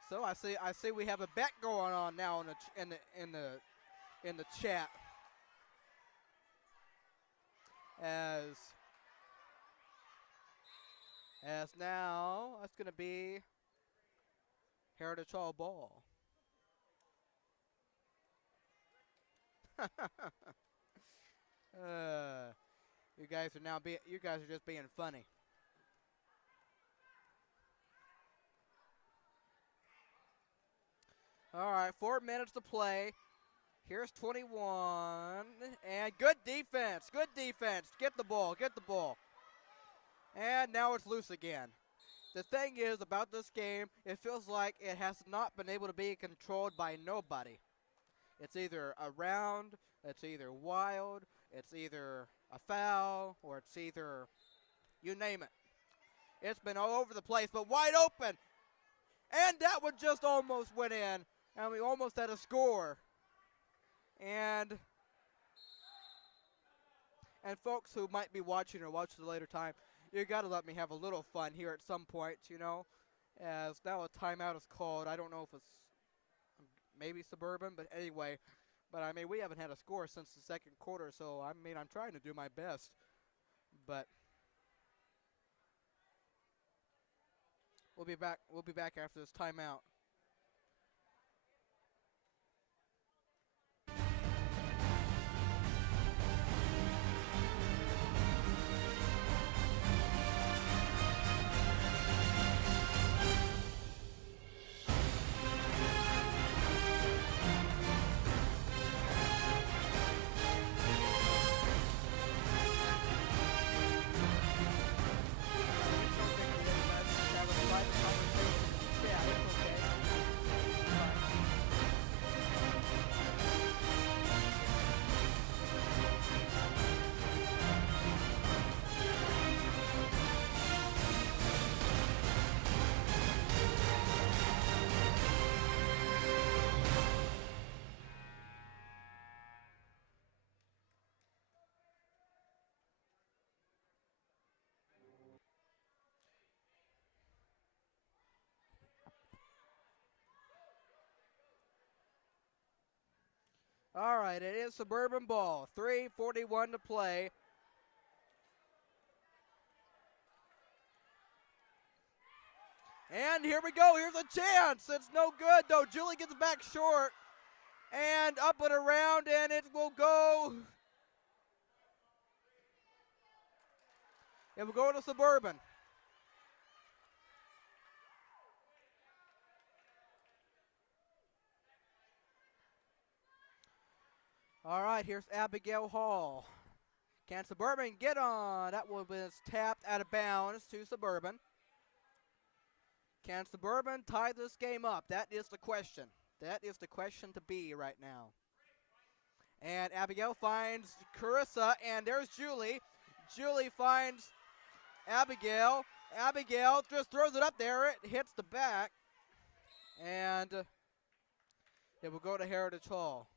So I see we have a bet going on now in the chat. As now that's going to be Heritage Hall ball. You guys are just being funny. All right, 4 minutes to play. Here's 21, and good defense. Get the ball. And now it's loose again. The thing is about this game, it feels like it has not been able to be controlled by nobody. It's either around, it's either wild, it's either a foul, or it's either, you name it. It's been all over the place, but wide open. And that one just almost went in, and we almost had a score. And folks who might be watching or watch the later time, you got to let me have a little fun here at some point, as now a timeout is called. I don't know if it's maybe Suburban, but anyway. But, we haven't had a score since the second quarter, so, I'm trying to do my best. But we'll be back after this timeout. All right, it is Suburban ball. 3:41 to play. And here we go. Here's a chance. It's no good, though. Julie gets back short. And up and around, and it will go. It will go to Suburban. All right, here's Abigail Hall. Can Suburban get on? That one was tapped out of bounds to Suburban. Can Suburban tie this game up? That is the question. That is the question to be right now. And Abigail finds Carissa, and there's Julie. Julie finds Abigail. Abigail just throws it up there. It hits the back. And it will go to Heritage Hall.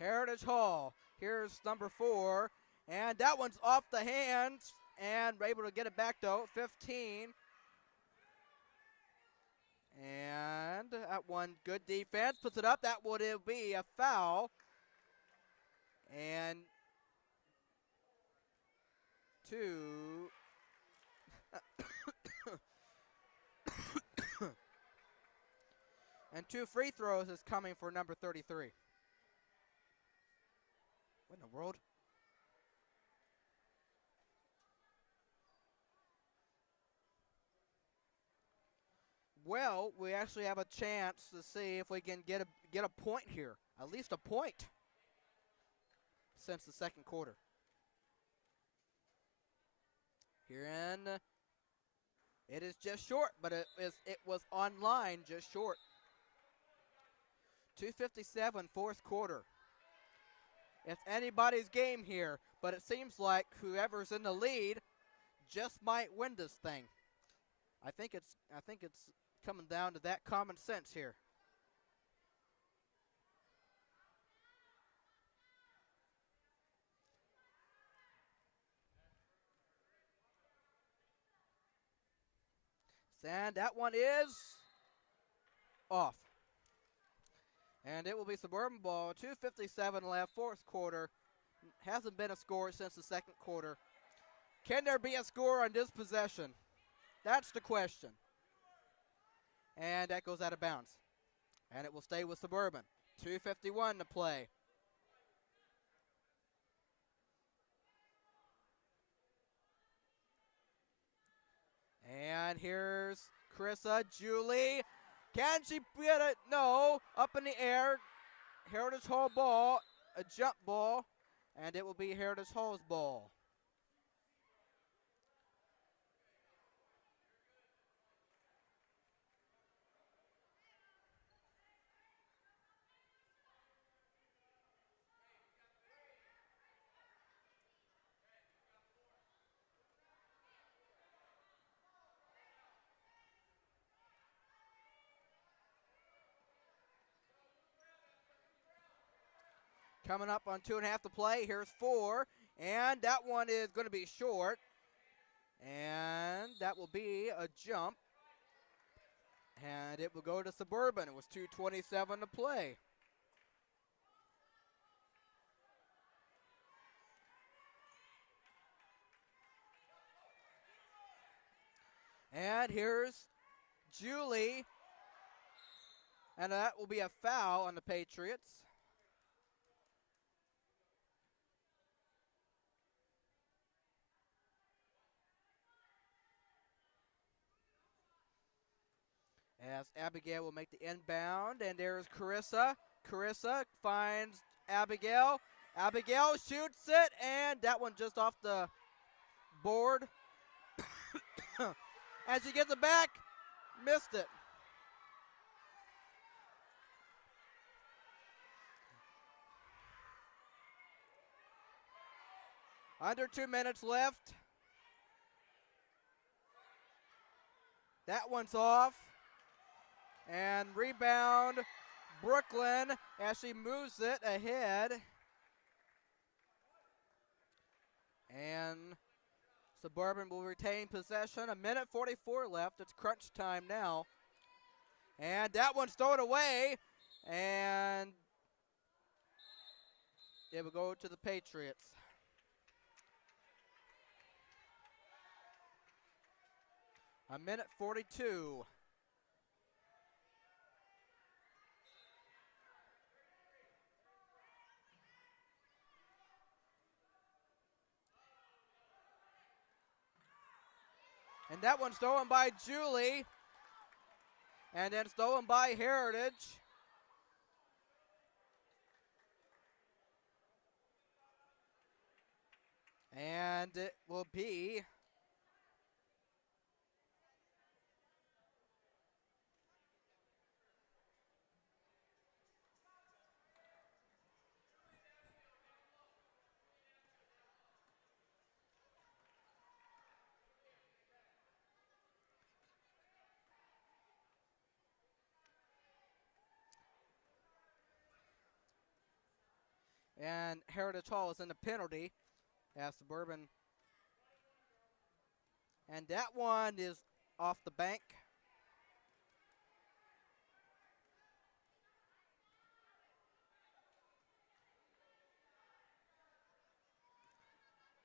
Heritage Hall. Here's number 4. And that one's off the hands. And we're able to get it back, though. 15. And that one, good defense. Puts it up. That would be a foul. And 2. And 2 free throws is coming for number 33. What in the world? Well, we actually have a chance to see if we can get a point here. At least a point since the second quarter. Here in, it is just short, but it was online just short. 2:57, fourth quarter. It's anybody's game here, but it seems like whoever's in the lead just might win this thing. I think it's coming down to that common sense here. And that one is off. And it will be Suburban ball. 2:57 left, fourth quarter. Hasn't been a score since the second quarter. Can there be a score on this possession? That's the question. And that goes out of bounds. And it will stay with Suburban. 2:51 to play. And here's Carissa, Julie. Can she get it? No. Up in the air. Heritage Hall ball. A jump ball. And it will be Heritage Hall's ball. Coming up on 2.5 to play. Here's 4. And that one is going to be short. And that will be a jump. And it will go to Suburban. It was 2:27 to play. And here's Julie. And that will be a foul on the Patriots. As Abigail will make the inbound, and there's Carissa. Carissa finds Abigail. Abigail shoots it, and that one just off the board. As she gets it back, missed it. Under 2 minutes left. That one's off. And rebound, Brooklyn, as she moves it ahead. And Suburban will retain possession. 1:44 left. It's crunch time now. And that one's thrown away. And it will go to the Patriots. A 1:42. And that one's stolen by Julie. And then stolen by Heritage. And it will be and Heritage Hall is in the penalty as Suburban. And that one is off the bank.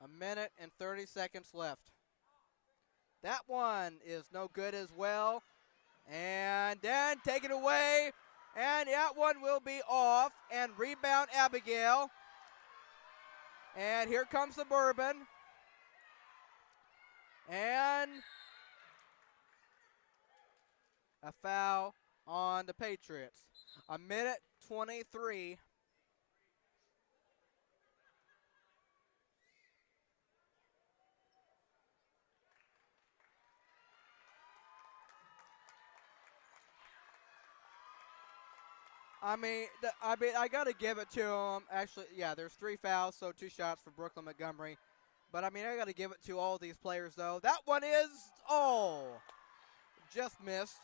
A 1:30 left. That one is no good as well. And then taken away. And that one will be off. And rebound Abigail. And here comes Suburban. And a foul on the Patriots. 1:23. I gotta give it to him. Actually, yeah, there's 3 fouls, so 2 shots for Brooklyn Montgomery. But I mean, I gotta give it to all these players, though. That one is just missed.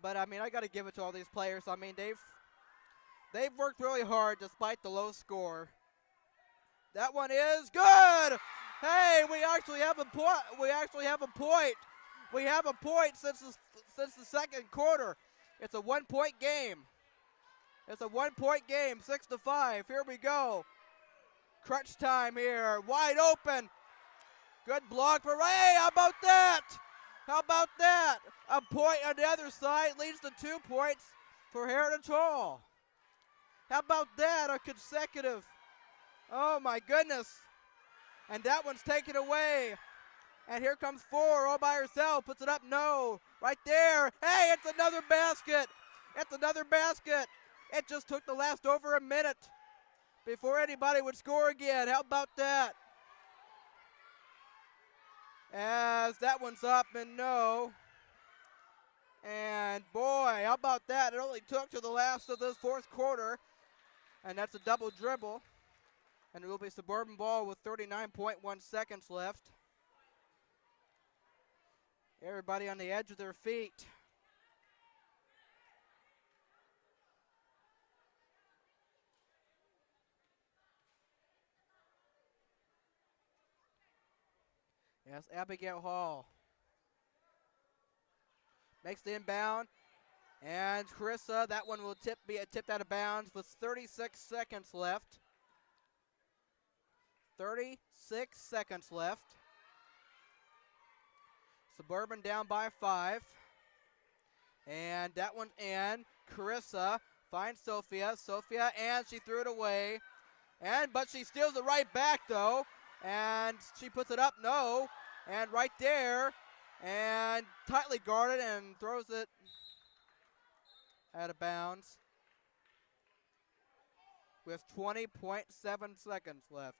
But I mean, I gotta give it to all these players. I mean, they've worked really hard despite the low score. That one is good. Hey, we actually have a point. We have a point since the second quarter. It's a 1-point game. It's a 1-point game, 6-5. Here we go. Crunch time here. Wide open. Good block for Ray. How about that? How about that? A point on the other side leads to 2 points for Heritage Hall. How about that? A consecutive. Oh, my goodness. And that one's taken away. And here comes 4 all by herself. Puts it up. No. Right there. Hey, it's another basket. It's another basket. It just took the last over a minute before anybody would score again. How about that? As that one's up and no. And boy, how about that? It only took to the last of this fourth quarter. And that's a double dribble. And it will be Suburban ball with 39.1 seconds left. Everybody on the edge of their feet. Yes, Abigail Hall makes the inbound. And Carissa, that one will be tipped out of bounds with 36 seconds left. 36 seconds left. Suburban down by 5. And that one in. Carissa finds Sophia. Sophia, and she threw it away. But she steals it right back, though. And she puts it up, no. And right there. And tightly guarded and throws it out of bounds with 20.7 seconds left.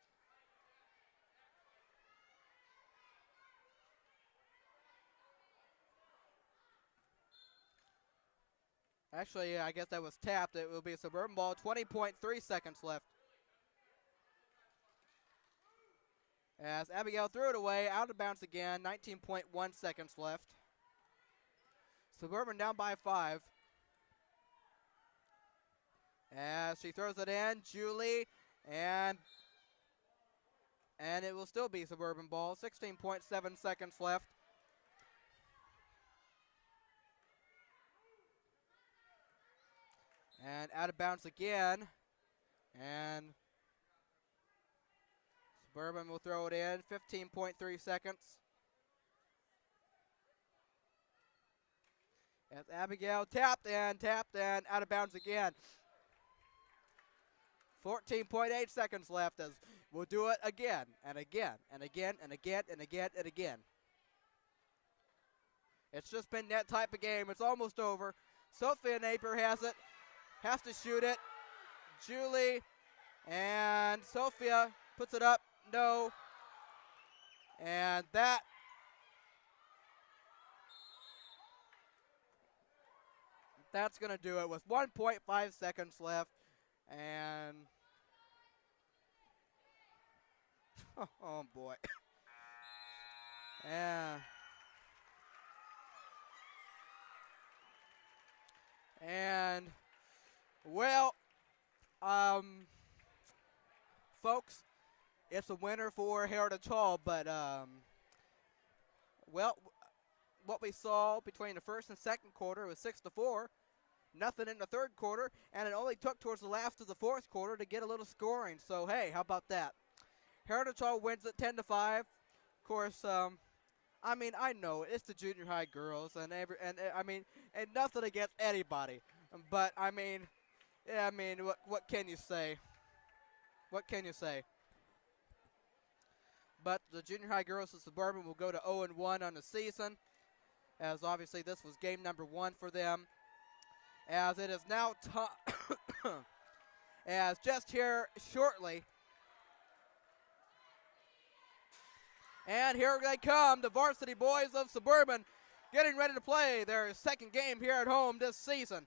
Actually, yeah, I guess that was tapped. It will be a Suburban ball. 20.3 seconds left. As Abigail threw it away, out of bounds again. 19.1 seconds left. Suburban down by 5. As she throws it in, Julie, and it will still be Suburban ball. 16.7 seconds left. And out of bounds again. And Suburban will throw it in. 15.3 seconds. As Abigail tapped and out of bounds again. 14.8 seconds left as we'll do it again and again and again and again and again and again. It's just been that type of game. It's almost over. Sophia Napier has it. Has to shoot it. Julie and Sophia puts it up. No. And that's going to do it with 1.5 seconds left. And oh boy. Yeah. And well, folks, it's a winner for Heritage Hall, but well, what we saw between the first and second quarter was 6-4. Nothing in the third quarter, and it only took towards the last of the fourth quarter to get a little scoring. So hey, how about that? Heritage Hall wins it 10-5. Of course, I mean, I know it's the junior high girls, and nothing against anybody, but I mean, yeah, I mean, what can you say? What can you say? But the junior high girls of Suburban will go to 0-1 on the season, as obviously this was game number 1 for them. As it is now as just here shortly. And here they come, the varsity boys of Suburban, getting ready to play their second game here at home this season.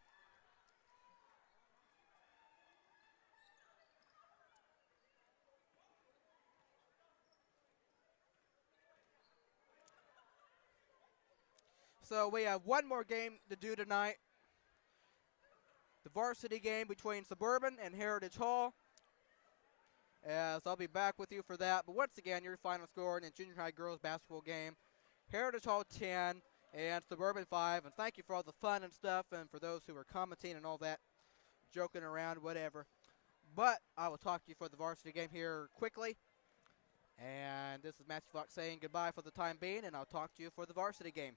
So we have one more game to do tonight. The varsity game between Suburban and Heritage Hall. As I'll be back with you for that. But once again, your final score in the junior high girls basketball game. Heritage Hall 10 and Suburban 5. And thank you for all the fun and stuff and for those who were commenting and all that, joking around, whatever. But I will talk to you for the varsity game here quickly. And this is Matthew Fox saying goodbye for the time being, and I'll talk to you for the varsity game.